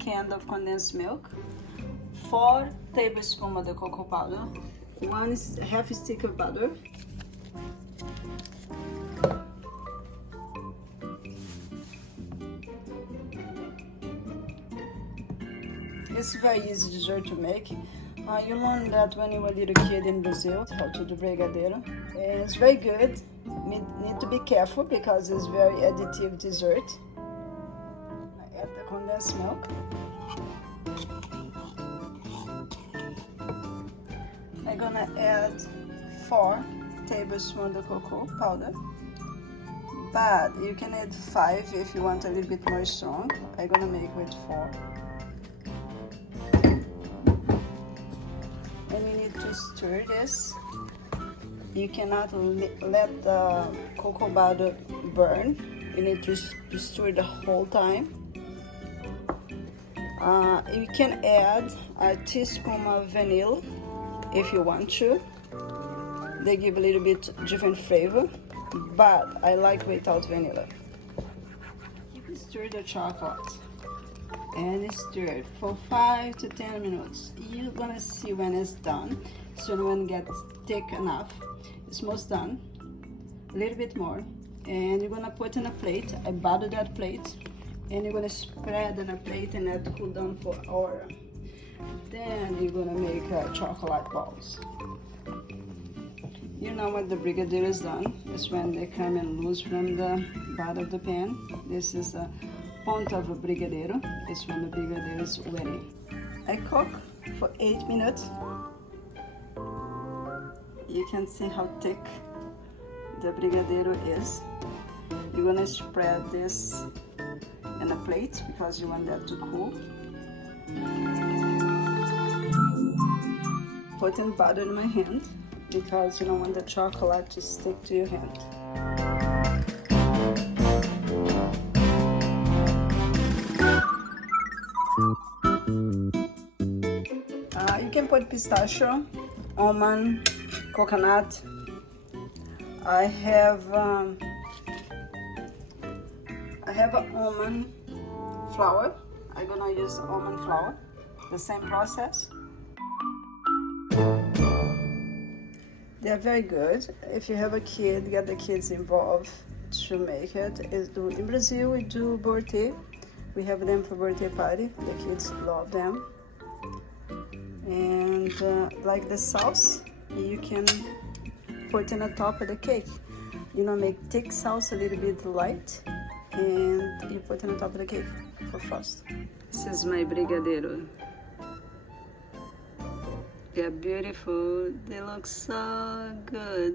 can of condensed milk, 4 tablespoons of the cocoa powder, 1/2 stick of butter, it's very easy dessert to make. You learned that when you were a little kid in Brazil, how to do brigadeiro. It's very good. Need to be careful because it's very additive dessert. I add the condensed milk. I'm gonna add 4 tablespoons of cocoa powder, but you can add 5 if you want a little bit more strong. I'm gonna make with 4. And you need to stir this. You cannot let the cocoa butter burn. You need to stir the whole time. You can add a teaspoon of vanilla if you want to. They give a little bit different flavor, but I like without vanilla. You stir the chocolate and stir it for 5 to 10 minutes. You're gonna see when it's done. So when it gets thick enough, it's most done. A little bit more, and you're gonna put in a plate. I butter that plate, and you're gonna spread on a plate and let it cool down for an hour. Then you're gonna make chocolate balls. You know what the brigadeiro is done? It's when they come and loose from the bottom of the pan. This is the point of a brigadeiro. It's when the brigadeiro is ready. I cook for 8 minutes. You can see how thick the brigadeiro is. You're gonna spread this in a plate because you want that to cool. Putting butter in my hand because you don't want the chocolate to stick to your hand. You can put pistachio, almond, coconut. I have almond flour. I'm gonna use almond flour. The same process. They're very good. If you have a kid, get the kids involved to make it. In Brazil, we do birthday. We have them for birthday party. The kids love them. And like the sauce, you can put in the top of the cake. You know, make thick sauce a little bit light, and you put in the top of the cake for frost. This is my brigadeiro. They're beautiful. They look so good.